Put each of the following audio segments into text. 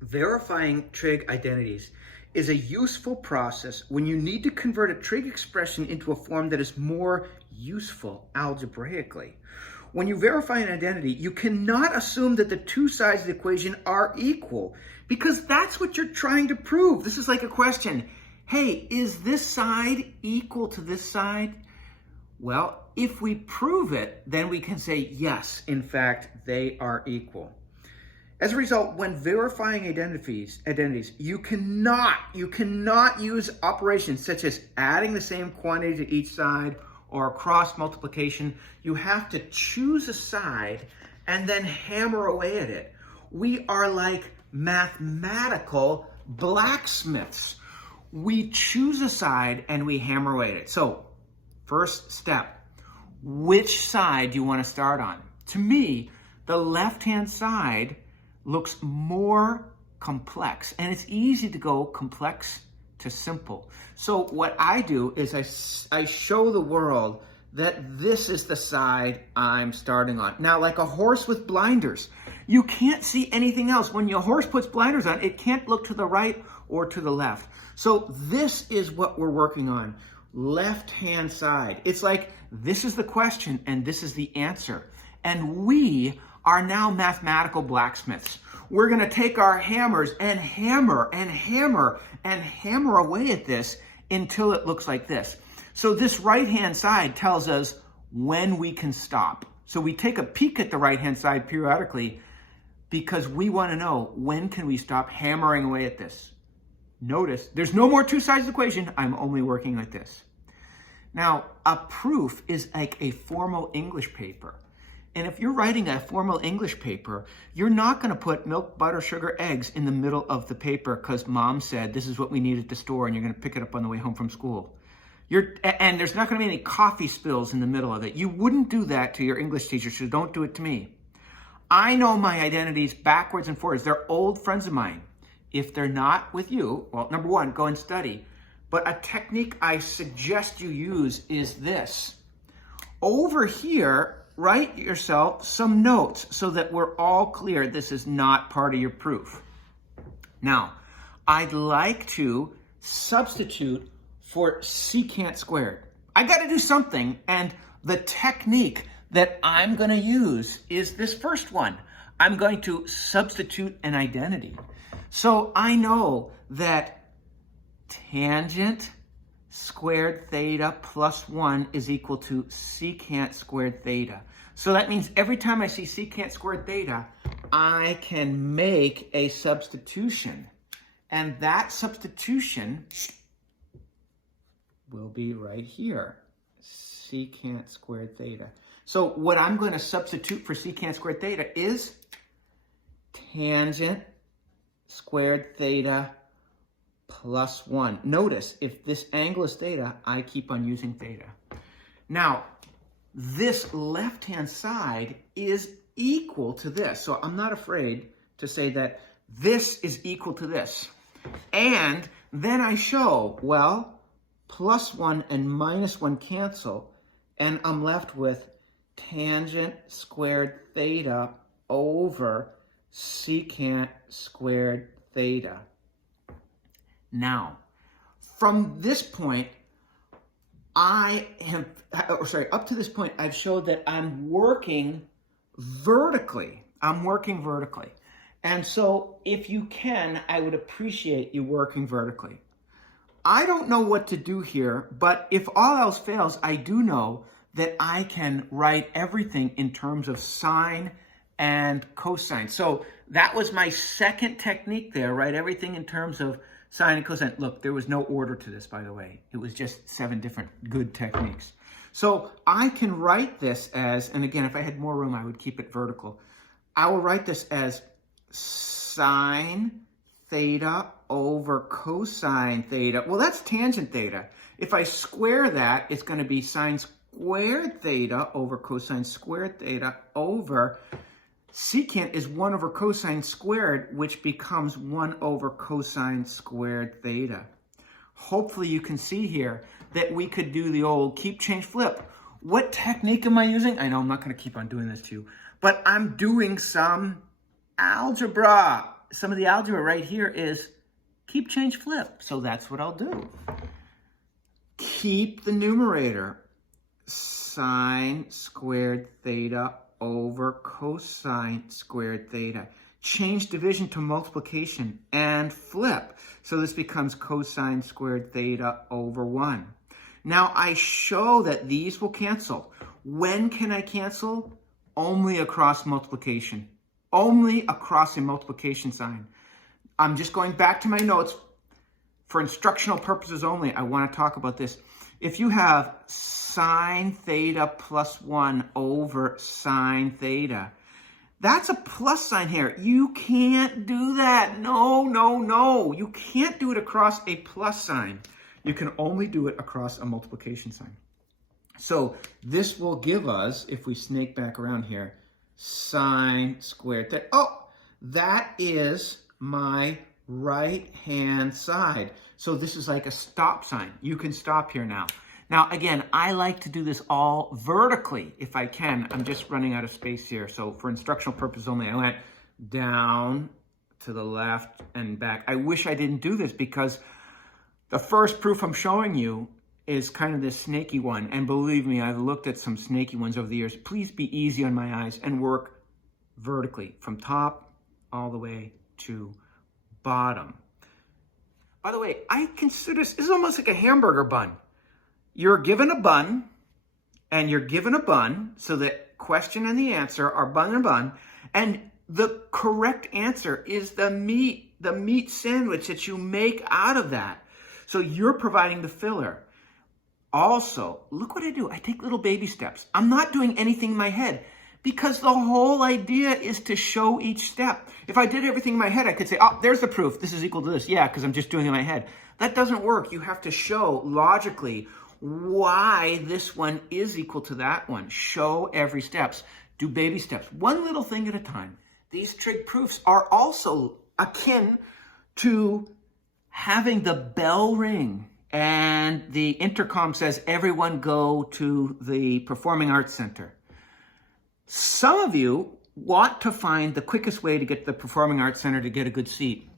Verifying trig identities is a useful process when you need to convert a trig expression into a form that is more useful algebraically. When you verify an identity, you cannot assume that the two sides of the equation are equal because that's what you're trying to prove. This is like a question. Hey, is this side equal to this side? Well, if we prove it, then we can say, yes, in fact, they are equal. As a result, when verifying identities, you cannot use operations such as adding the same quantity to each side or cross multiplication. You have to choose a side and then hammer away at it. We are like mathematical blacksmiths. We choose a side and we hammer away at it. So, first step, which side do you want to start on? To me, the left-hand side looks more complex, and it's easy to go complex to simple. So what I do is I show the world that this is the side I'm starting on. Now, like a horse with blinders, you can't see anything else. When your horse puts blinders on, it can't look to the right or to the left. So this is what we're working on, left-hand side. It's like this is the question and this is the answer. And we are now mathematical blacksmiths. We're going to take our hammers and hammer and hammer and hammer away at this until it looks like this. So this right-hand side tells us when we can stop. So we take a peek at the right-hand side periodically because we want to know when can we stop hammering away at this. Notice there's no more two sides of the equation. I'm only working like this. Now, a proof is like a formal English paper. And if you're writing a formal English paper, you're not going to put milk, butter, sugar, eggs in the middle of the paper because mom said this is what we need at the store and you're going to pick it up on the way home from school. And there's not going to be any coffee spills in the middle of it. You wouldn't do that to your English teacher, so don't do it to me. I know my identities backwards and forwards. They're old friends of mine. If they're not with you, well, number one, go and study. But a technique I suggest you use is this. Over here, write yourself some notes so that we're all clear this is not part of your proof. Now, I'd like to substitute for secant squared. I got to do something, and the technique that I'm going to use is this first one. I'm going to substitute an identity. So I know that tangent squared theta plus 1 is equal to secant squared theta. So that means every time I see secant squared theta, I can make a substitution. And that substitution will be right here, secant squared theta. So what I'm going to substitute for secant squared theta is tangent squared theta plus 1. Notice, if this angle is theta, I keep on using theta. Now, this left-hand side is equal to this. So I'm not afraid to say that this is equal to this. And then I show, well, plus 1 and minus 1 cancel, and I'm left with tangent squared theta over secant squared theta. Now, from this point, up to this point, I've showed that I'm working vertically. And so if you can, I would appreciate you working vertically. I don't know what to do here, but if all else fails, I do know that I can write everything in terms of sine and cosine. So that was my second technique there, write everything in terms of sine and cosine. Look, there was no order to this, by the way. It was just 7 different good techniques. So I can write this as, and again, if I had more room, I would keep it vertical. I will write this as sine theta over cosine theta. Well, that's tangent theta. If I square that, it's going to be sine squared theta over cosine squared theta over secant is 1 over cosine squared, which becomes 1 over cosine squared theta. Hopefully you can see here that we could do the old keep, change, flip. What technique am I using? I know I'm not going to keep on doing this to you, but I'm doing some algebra. some of the algebra right here is keep, change, flip. So that's what I'll do. Keep the numerator, sine squared theta over cosine squared theta. Change division to multiplication and flip. So this becomes cosine squared theta over 1. Now I show that these will cancel. When can I cancel? Only across multiplication. Only across a multiplication sign. I'm just going back to my notes. For instructional purposes only, I want to talk about this. If you have sine theta plus 1 over sine theta, that's a plus sign here. You can't do that. No, no, no. You can't do it across a plus sign. You can only do it across a multiplication sign. So this will give us, if we snake back around here, sine squared theta. Oh, that is my right-hand side. So this is like a stop sign. You can stop here now. Now, again, I like to do this all vertically if I can. I'm just running out of space here. So for instructional purposes only, I went down to the left and back. I wish I didn't do this because the first proof I'm showing you is kind of this snaky one. And believe me, I've looked at some snaky ones over the years. Please be easy on my eyes and work vertically from top all the way to bottom. By the way, I consider this is almost like a hamburger bun. You're given a bun, and you're given a bun, so the question and the answer are bun and bun, and the correct answer is the meat sandwich that you make out of that. So you're providing the filler. Also, look what I do. I take little baby steps. I'm not doing anything in my head because the whole idea is to show each step. If I did everything in my head, I could say, oh, there's the proof. This is equal to this. Yeah, because I'm just doing it in my head. That doesn't work. You have to show logically why this one is equal to that one. Show every steps. Do baby steps. One little thing at a time. These trig proofs are also akin to having the bell ring and the intercom says, everyone go to the Performing Arts Center. Some of you want to find the quickest way to get to the Performing Arts Center to get a good seat.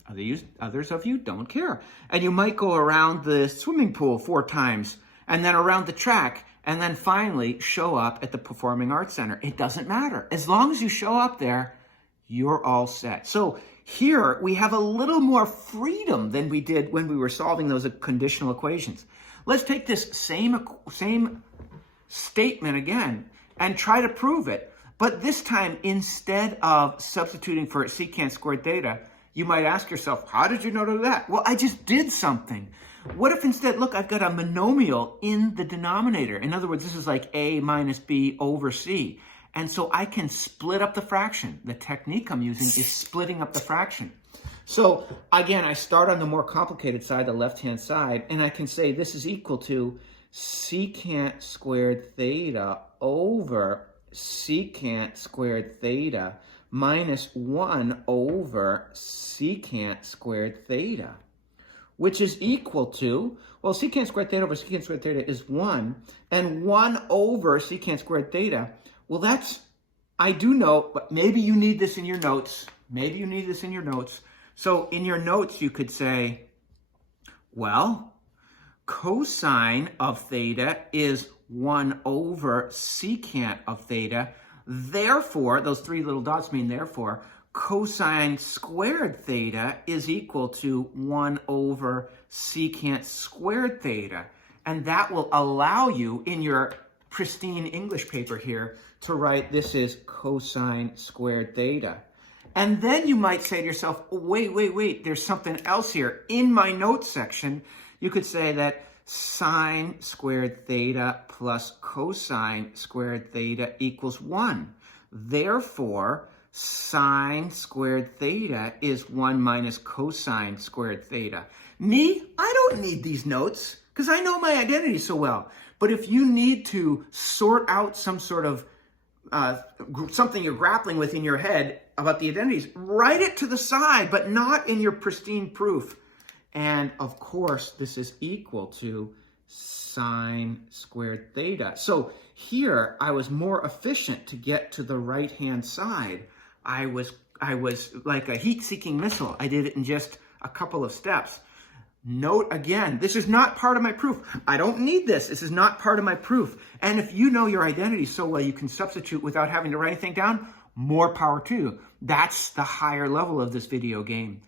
Others of you don't care. And you might go around the swimming pool 4 times and then around the track and then finally show up at the Performing Arts Center. It doesn't matter. As long as you show up there, you're all set. So here we have a little more freedom than we did when we were solving those conditional equations. Let's take this same statement again and try to prove it. But this time, instead of substituting for secant squared theta, you might ask yourself, how did you know to do that? Well, I just did something. What if instead, look, I've got a monomial in the denominator. In other words, this is like a minus b over c. And so I can split up the fraction. The technique I'm using is splitting up the fraction. So again, I start on the more complicated side, the left-hand side, and I can say this is equal to secant squared theta over secant squared theta minus 1 over secant squared theta, which is equal to, well, secant squared theta over secant squared theta is 1, and 1 over secant squared theta, well, that's, I do know, but maybe you need this in your notes. Maybe you need this in your notes. So in your notes, you could say, well, cosine of theta is 1 over secant of theta. Therefore, those 3 little dots mean therefore, cosine squared theta is equal to 1 over secant squared theta. And that will allow you in your pristine English paper here to write this is cosine squared theta. And then you might say to yourself, oh, wait, there's something else here. In my notes section, you could say that sine squared theta plus cosine squared theta equals 1. Therefore, sine squared theta is 1 minus cosine squared theta. Me, I don't need these notes because I know my identity so well. But if you need to sort out some sort of something you're grappling with in your head about the identities, write it to the side, but not in your pristine proof. And of course, this is equal to sine squared theta. So here, I was more efficient to get to the right-hand side. I was I was like a heat-seeking missile. I did it in just a couple of steps. Note again, this is not part of my proof. I don't need this. This is not part of my proof. And if you know your identity so well you can substitute without having to write anything down, more power to you. That's the higher level of this video game.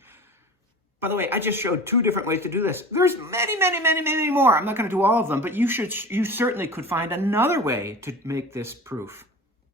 By the way, I just showed 2 different ways to do this. There's many more. I'm not going to do all of them, but you certainly could find another way to make this proof.